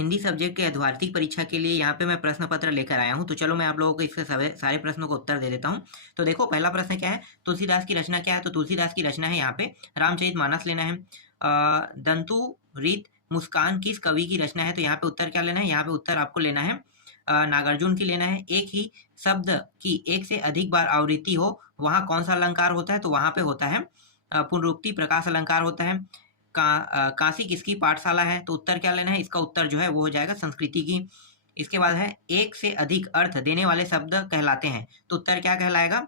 Hindi subject के अर्धवार्षिक परीक्षा के लिए यहाँ पे मैं प्रश्न पत्र लेकर आया हूँ। तो चलो मैं आप लोगों को इसके सारे प्रश्नों का उत्तर दे देता हूँ। तो देखो पहला प्रश्न क्या है, तुलसीदास की रचना क्या है? तो तुलसीदास की रचना है यहाँ पे रामचरितमानस लेना है। दंतु रीत मुस्कान किस कवि की रचना है? तो यहाँ पे उत्तर क्या लेना है? यहाँ पे उत्तर आपको लेना है नागार्जुन की लेना है। एक ही शब्द की एक से अधिक बार आवृत्ति हो वहाँ कौन सा अलंकार होता है? तो वहाँ पे होता है पुनरुक्ति प्रकाश अलंकार होता है। काशी किसकी पाठशाला है? तो उत्तर क्या लेना है? इसका उत्तर जो है वो हो जाएगा संस्कृति की। इसके बाद है एक से अधिक अर्थ देने वाले शब्द कहलाते हैं। तो उत्तर क्या कहलाएगा?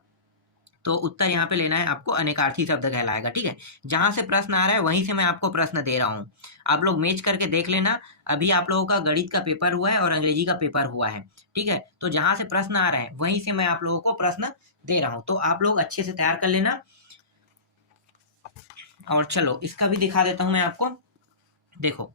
तो उत्तर यहाँ पे लेना है आपको अनेकार्थी शब्द कहलाएगा। ठीक है, जहां से प्रश्न आ रहा है वहीं से मैं आपको प्रश्न दे रहा हूँ। आप लोग मैच करके देख लेना। अभी आप लोगों का गणित का पेपर हुआ है और अंग्रेजी का पेपर हुआ है। ठीक है, तो जहां से प्रश्न आ रहा है वहीं से मैं आप लोगों को प्रश्न दे रहा हूँ। तो आप लोग अच्छे से तैयार कर लेना। और चलो इसका भी दिखा देता हूं मैं आपको। देखो,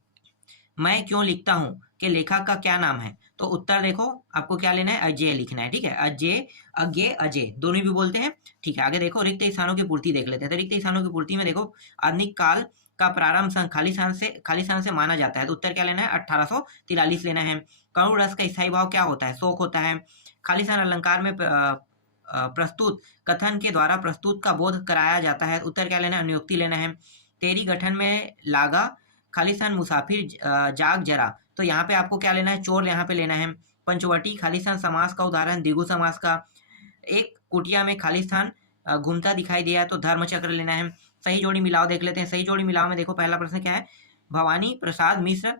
मैं क्यों लिखता हूँ कि लेखक का क्या नाम है? तो उत्तर देखो आपको क्या लेना है? अजय लिखना है। ठीक है, अजय अज्ञे अजय दोनों भी बोलते हैं। ठीक है, आगे देखो रिक्त स्थानों की पूर्ति देख लेते हैं। तो रिक्त स्थानों की पूर्ति में देखो आधुनिक काल का प्रारंभ खालिस्तान से माना जाता है। तो उत्तर क्या लेना है? 1843 लेना है। करुण रस का स्थायी भाव क्या होता है? शोक होता है। खालिस्तान अलंकार में प्रस्तुत कथन के द्वारा प्रस्तुत का बोध कराया जाता है। उत्तर क्या लेना है? अनुयुक्ति लेना है। तेरी गठन में लागा खालिस्तान मुसाफिर जाग जरा। तो यहाँ पे आपको क्या लेना है? चोर यहाँ पे लेना है। पंचवटी खालिस्तान समास का उदाहरण द्विगु समास का। एक कुटिया में खालिस्तान घूमता दिखाई दिया तो धर्म चक्र लेना है। सही जोड़ी मिलाओ देख लेते हैं। सही जोड़ी मिलाओ में देखो पहला प्रश्न क्या है? भवानी प्रसाद मिश्र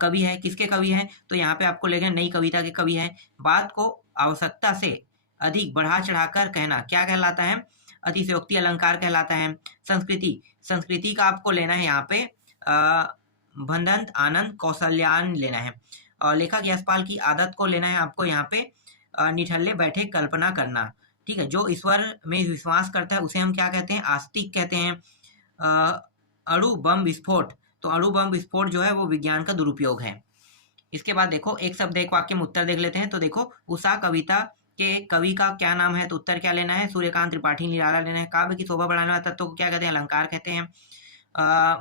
कवि है। किसके कवि हैं? तो यहाँ पे आपको लेना नई कविता के कवि हैं। बात को आवश्यकता से अधिक बढ़ा चढ़ाकर कहना क्या कहलाता है? अतिशयोक्ति अलंकार कहलाता है। संस्कृति का आपको लेना है यहाँ पे भंदंत आनंद कौशल्यान लेना है। और लेखक यशपाल की आदत को लेना है आपको यहाँ पे निठल्ले बैठे कल्पना करना। ठीक है, जो ईश्वर में विश्वास करता है उसे हम क्या कहते हैं? आस्तिक कहते हैं। अणु बम विस्फोट, तो अणु बम विस्फोट जो है वो विज्ञान का दुरुपयोग है। इसके बाद देखो एक शब्द एक वाक्य में उत्तर देख लेते हैं। तो देखो उषा कविता के कवि का क्या नाम है? तो उत्तर क्या लेना है? सूर्यकांत त्रिपाठी निराला लेना है। काव्य की शोभा बढ़ाने वाले तत्व को क्या कहते हैं? अलंकार कहते हैं।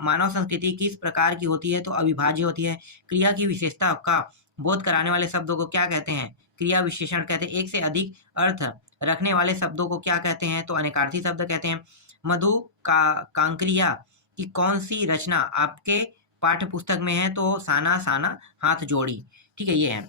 मानव संस्कृति किस प्रकार की होती है? तो अविभाज्य होती है। क्रिया की विशेषता का बोध कराने वाले शब्दों को क्या कहते हैं? क्रिया विशेषण कहते हैं। एक से अधिक अर्थ रखने वाले शब्दों को क्या कहते हैं? तो अनेकार्थी शब्द कहते हैं। मधु का कांक्रिया की कौन सी रचना आपके पाठ्य पुस्तक में है? तो साना साना हाथ जोड़ी। ठीक है, ये है।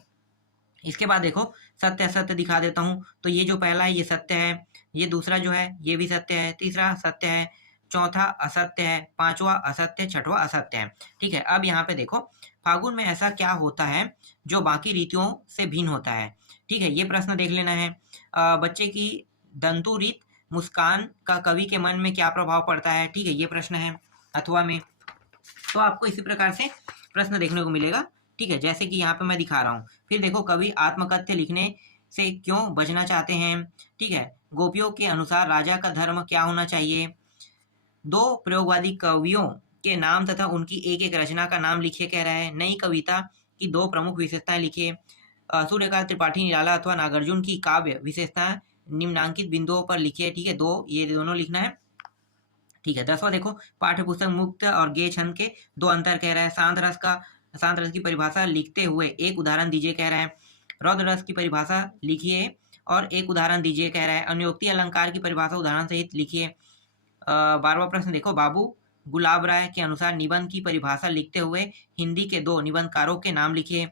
इसके बाद देखो सत्य असत्य दिखा देता हूं। तो ये जो पहला है ये सत्य है, ये दूसरा जो है ये भी सत्य है, तीसरा सत्य है, चौथा असत्य है, पांचवा असत्य, छठवा असत्य है। ठीक है, अब यहाँ पे देखो फागुन में ऐसा क्या होता है जो बाकी रीतियों से भिन्न होता है? ठीक है, ये प्रश्न देख लेना है। बच्चे की दंतु रीत मुस्कान का कवि के मन में क्या प्रभाव पड़ता है? ठीक है, ये प्रश्न है अथवा में। तो आपको इसी प्रकार से प्रश्न देखने को मिलेगा। ठीक है, जैसे कि यहाँ पे मैं दिखा रहा हूँ। फिर देखो कवि आत्मकथ्य लिखने से क्यों बचना चाहते हैं? ठीक है, गोपियों के अनुसार राजा का धर्म क्या होना चाहिए? दो प्रयोगवादी कवियों के नाम तथा उनकी एक एक रचना का नाम लिखिए कह रहा है। नई कविता की दो प्रमुख विशेषताएं लिखिए। सूर्यकांत त्रिपाठी निराला अथवा नागार्जुन की काव्य विशेषताएं निम्नांकित बिंदुओं पर लिखिए। ठीक है, ये दोनों लिखना है। ठीक है, 10वां देखो पाठ्य पुस्तक मुक्त और गेय छंद के दो अंतर कह रहा है। शांत रस की परिभाषा लिखते हुए एक उदाहरण दीजिए कह रहा है। रौद्र रस की परिभाषा लिखिए और एक उदाहरण दीजिए कह रहा है। अनुयोक्ति अलंकार की परिभाषा उदाहरण सहित लिखिए। 12वां प्रश्न देखो बाबू गुलाब राय के अनुसार निबंध की परिभाषा लिखते हुए हिंदी के दो निबंधकारों के नाम लिखिए।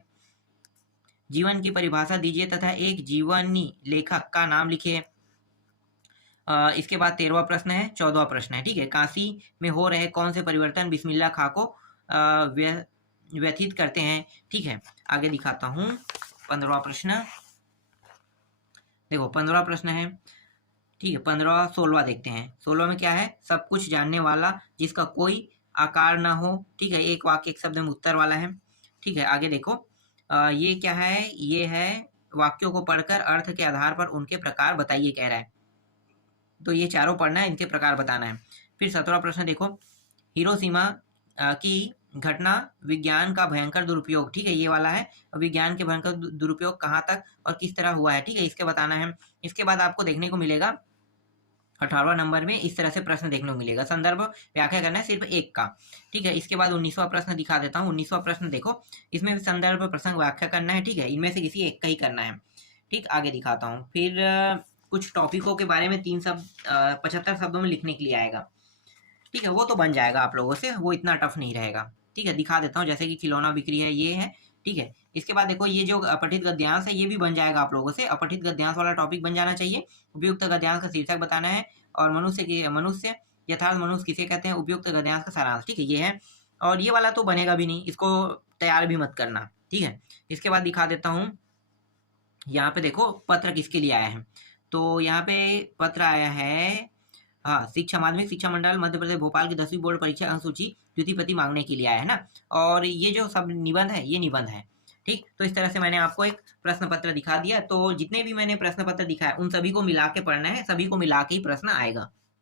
जीवन की परिभाषा दीजिए तथा एक जीवनी लेखक का नाम लिखिए। इसके बाद 13वां प्रश्न है, 14वां प्रश्न है। ठीक है, काशी में हो रहे कौन से परिवर्तन बिस्मिल्लाह खां को व्यथित करते हैं? ठीक है, आगे दिखाता हूं 15वां प्रश्न। देखो 15वां प्रश्न है। ठीक है, 15वां 16वां देखते हैं। 16वां में क्या है? सब कुछ जानने वाला जिसका कोई आकार ना हो। ठीक है, एक वाक्य एक शब्द में उत्तर वाला है। ठीक है, आगे देखो ये क्या है? ये है वाक्यों को पढ़कर अर्थ के आधार पर उनके प्रकार बताइए कह रहा है। तो ये चारों पढ़ना है, इनके प्रकार बताना है। फिर 17वां प्रश्न देखो हिरोशिमा की घटना विज्ञान का भयंकर दुरुपयोग। ठीक है, ये वाला है विज्ञान के भयंकर दुरुपयोग कहाँ तक और किस तरह हुआ है। ठीक है, इसके बताना है। इसके बाद आपको देखने को मिलेगा 18वां नंबर में इस तरह से प्रश्न देखने को मिलेगा। संदर्भ व्याख्या करना है सिर्फ एक का, ठीक है। इसके बाद 19वां प्रश्न दिखा देता हूँ। 19वां प्रश्न देखो, इसमें भी संदर्भ प्रसंग व्याख्या करना है, ठीक है। इनमें से किसी एक का ही करना है, ठीक। आगे दिखाता हूँ। फिर कुछ टॉपिकों के बारे में 75 शब्दों में लिखने के लिए आएगा, ठीक है। वो तो बन जाएगा आप लोगों से, वो इतना टफ नहीं रहेगा, ठीक है। दिखा देता हूँ, जैसे कि खिलौना बिक्री है, ये है, ठीक है। इसके बाद देखो ये जो अपठित गद्यांश है ये भी बन जाएगा आप लोगों से। अपठित गद्यांश वाला टॉपिक बन जाना चाहिए। उपयुक्त गद्यांश का शीर्षक बताना है, और मनुष्य यथार्थ मनुष्य किसे कहते हैं, उपयुक्त गद्यांश का सारांश, ठीक है, ये है। और ये वाला तो बनेगा भी नहीं, इसको तैयार भी मत करना, ठीक है। इसके बाद दिखा देता हूँ, यहाँ पे देखो पत्र किसके लिए आया है। तो यहाँ पे पत्र आया है, हाँ, माध्यमिक शिक्षा मंडल मध्य प्रदेश भोपाल की 10वीं बोर्ड परीक्षा अनुसूची द्वितीय प्रति मांगने के लिए आया है ना। और ये जो सब निबंध है ये निबंध है, ठीक। तो इस तरह से मैंने आपको एक प्रश्न पत्र दिखा दिया। तो जितने भी मैंने प्रश्न पत्र दिखाया उन सभी को मिला के पढ़ना है, सभी को मिला के ही प्रश्न आएगा।